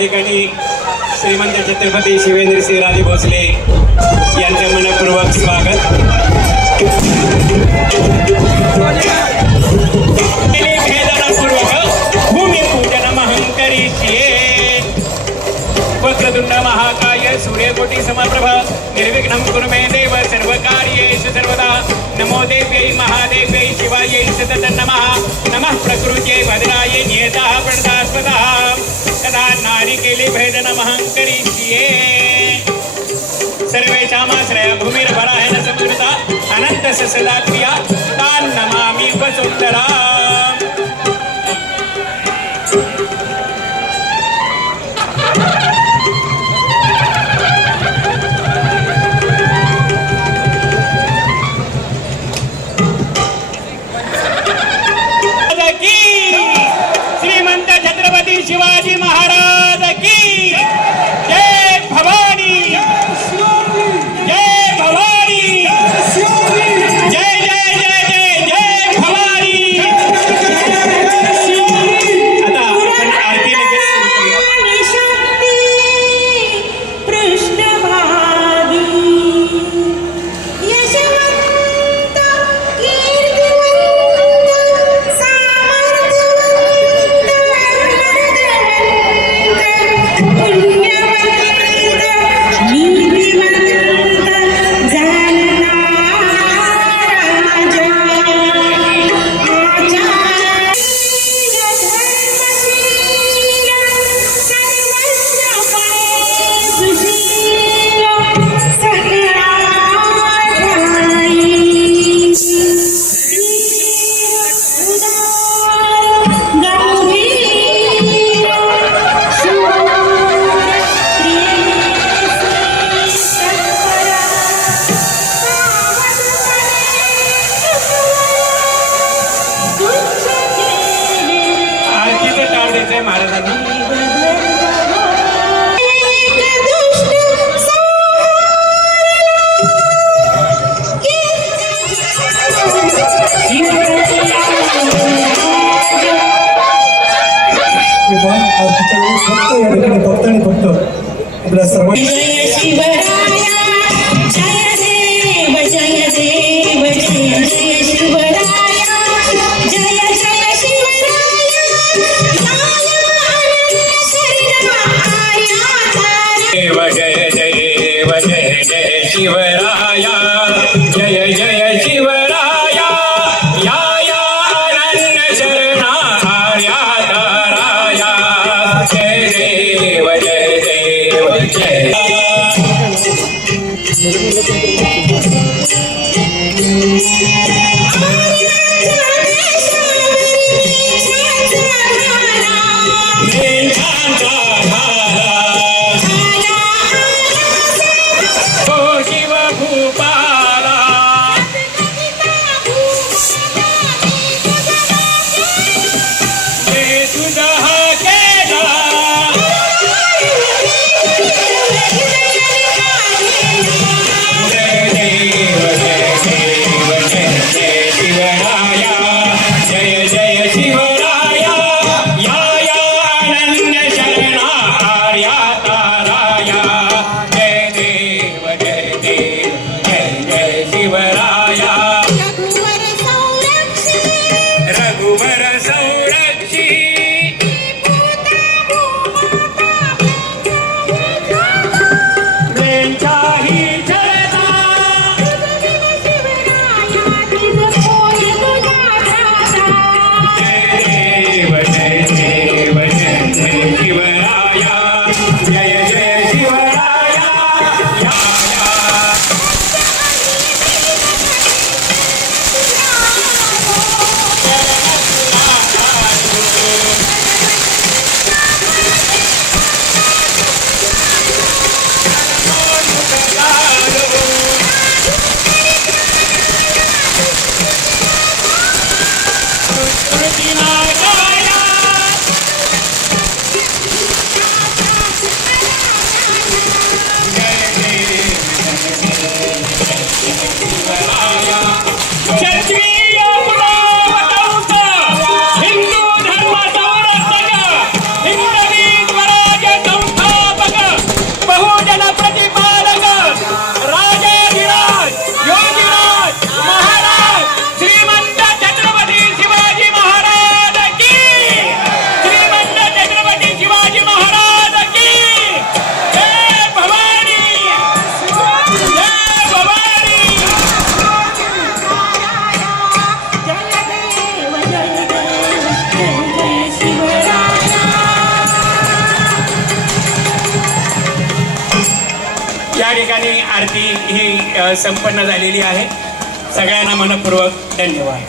ठिकाणी श्रीमंत छत्रपती शिवेंद्रसिंहराजे भोसले यांचं मनपूर्वक स्वागत। भूमिपूजन महंकरिष्ये। वक्रतुंड महाकाय सूर्यकोटि समप्रभ निर्विघ्नं कुरु मे देव सर्वकार्येषु सर्वदा। नमो देव्यै महादेव्यै शिवायै सततं नमः। नमः प्रकृत्यै भद्रायै नियतः प्रणतास्पदः। तदा नारिकेले भेदनमहं करिष्ये। सर्वेषामाश्रय भूमिर्वराहेण समृता अनन्तस्य सदा क्रिया तान् नमामि वसुन्धरा। श्रीमंत छत्रपती शिवाजी महाराज की जय भवानी। जय भवानी। जय जय जय जय जय भवानी। आता आपण आरती लगेच सुरू शिवराया। जय जय शिवराया। या या अनन्य शरणा आर्या ताराया। जय देव जय देव जय। जय संपन्न झालेली आहे. सगळ्यांना मनपूर्वक धन्यवाद.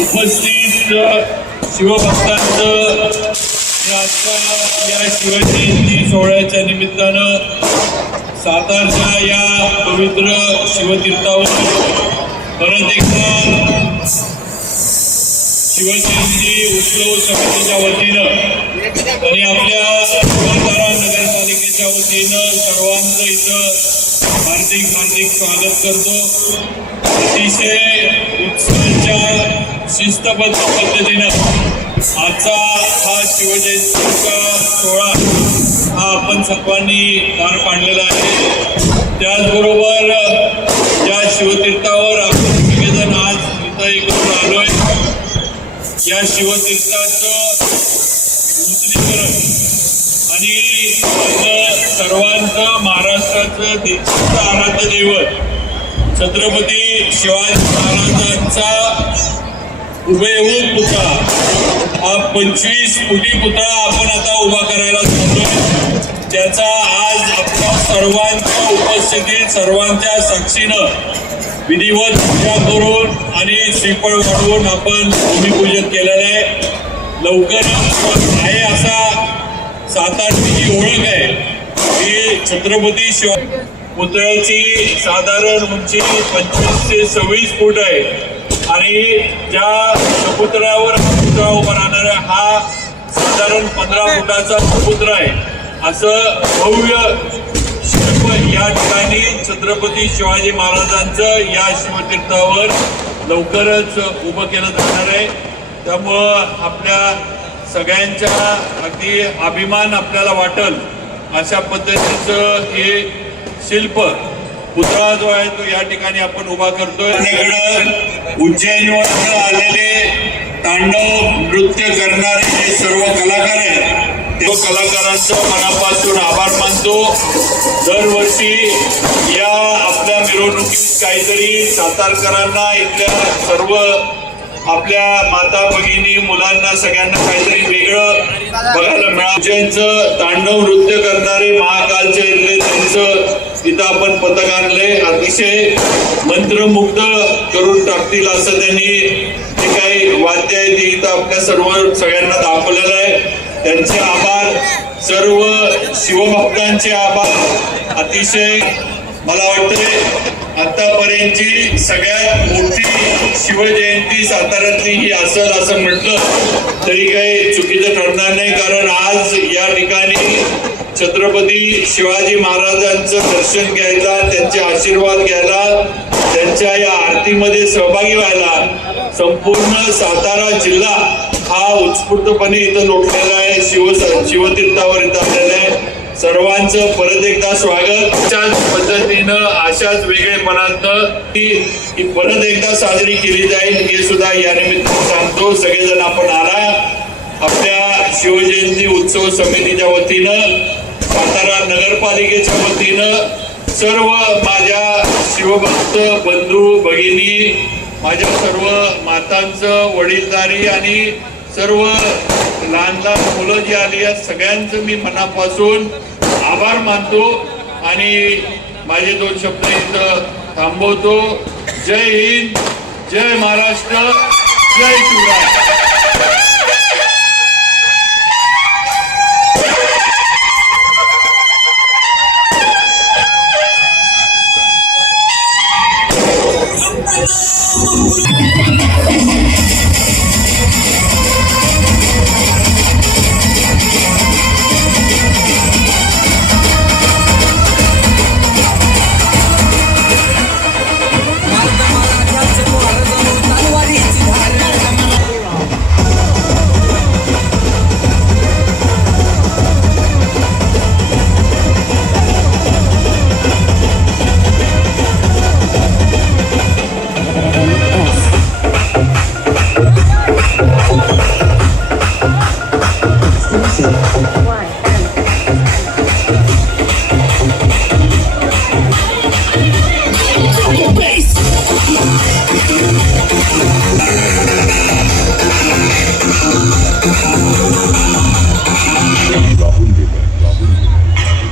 उपस्थित शिवभक्तांचं या शिवजयंती सोहळ्याच्या निमित्तानं सातारच्या या पवित्र शिवतीर्थावर परत एकदा शिवजयंती उत्सव समितीच्या वतीनं आणि आपल्या सातारा नगरपालिकेच्या वतीनं सर्वांचं इथं हार्दिक स्वागत करतो. अतिशय उत्सवाच्या शिस्तबद्ध पद्धतीनं आजचा हा शिवजयंतीचा सोहळा हा आपण सर्वांनी पार पाडलेला आहे. त्याचबरोबर या शिवतीर्थावर आपण सगळेजण आज इथं एकत्र आलोय. या शिवतीर्थाचं नूतनीकरण आणि सर्वांचं महाराष्ट्राचं देशाचं आराध्य दैवत छत्रपती शिवाजी महाराजांचा हुबेहूब पुतळा हा 25 फुटी पुतळा आपण आता उभा करायला जातोय. त्याचा आज आपल्या सर्वांच्या उपस्थितीत सर्वांच्या साक्षीनं विधिवत पूजा करून आणि श्रीफळ वाढवून आपण भूमिपूजन केलेलं आहे. लवकरच आहे असा सातारची जी ओळख आहे ती छत्रपती शिवाजी पुतळ्याची साधारण उंची 25 ते 26 फूट आहे आणि ज्या समुद्रावर पुतळा उभा राहणारा हा साधारण 15 फुटाचा समुद्र आहे. असं भव्य शिल्प या ठिकाणी छत्रपती शिवाजी महाराजांचं या शिवतीर्थावर लवकरच उभं केलं जाणार आहे. त्यामुळं आपल्या सगळ्यांच्या अगदी अभिमान आपल्याला वाटेल अशा पद्धतीचं हे शिल्प पुतळा जो आहे तो या ठिकाणी आपण उभा करतोय. उज्जैनवर आलेले तांडव नृत्य करणारे जे सर्व कलाकार आहेत त्या कलाकारांचं मनापासून आभार मानतो. दरवर्षी या आपल्या मिरवणुकीत काहीतरी सातारकरांना इथल्या सर्व आपल्या माता भगिनी मुलांना सगळ्यांना काहीतरी वेगळं बघायला मिळालं. उज्जैनचं तांडव नृत्य करणारे महाकालचे इथले त्यांचं इथं आपण पथक आणलंय. अतिशय मंत्रमुग्ध करून टाकतील असं त्यांनी जे काही वाद्य आहे ते इथं आपल्या सगळ्यांना दाखवलेलं आहे. त्यांचे आभार, सर्व शिवभक्तांचे आभार. अतिशय मला वाटतंय आतापर्यंतची सगळ्यात मोठी शिवजयंती साताऱ्यातली ही असेल असं म्हटलं तरी काही चुकीचं ठरणार नाही. कारण आज या ठिकाणी छत्रपती शिवाजी महाराजांचं दर्शन घ्यायला, त्यांचे आशीर्वाद घ्यायला, त्यांच्या या आरतीमध्ये सहभागी व्हायला संपूर्ण सातारा जिल्हा हा उत्स्फूर्तपणे इथं लोटलेला आहे. शिवतीर्थावर इथं आलेला आहे. सर्वांचं परत एकदा स्वागत. अशाच पद्धतीनं अशाच वेगळेपणातनं ही परत एकदा साजरी केली जाईल हे सुद्धा या निमित्तानं सांगतो. सगळेजण आपण आला. आपल्या शिवजयंती उत्सव समितीच्या वतीनं, सातारा नगरपालिकेच्या वतीनं सर्व माझ्या शिवभक्त बंधू भगिनी, माझ्या सर्व मातांचं, वडीलधारी आणि सर्व लहान लहान मुलं जी आली आहेत सगळ्यांचं मी मनापासून आभार मानतो आणि माझे 2 शब्द इथं थांबवतो. जय हिंद, जय महाराष्ट्र, जय शिवराय.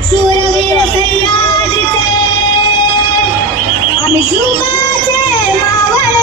शूरवीर सह्याद्रीचे आम्ही शिवबाचे मावळे.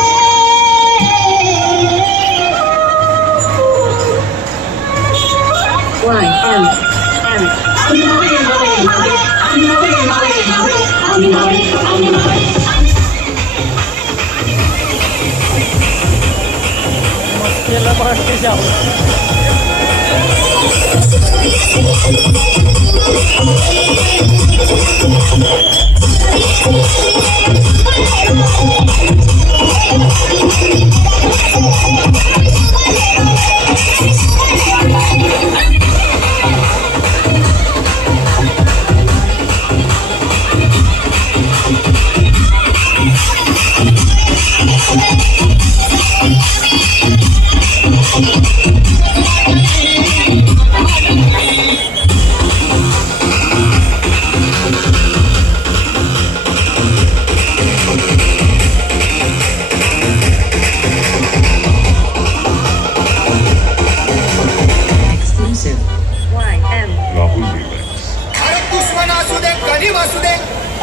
दुश्मन असू दे, गरीब असू दे,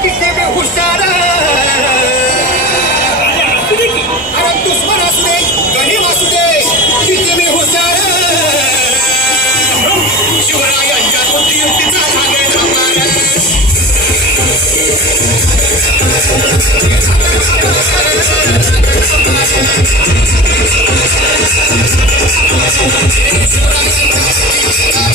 किती बी हुशार. अरे दुश्मन असू दे, गरीब असू दे, किती बी हुशार. शिवरायांच्या बुद्धियुक्तीचा झालेला मार. शिवरायांच्या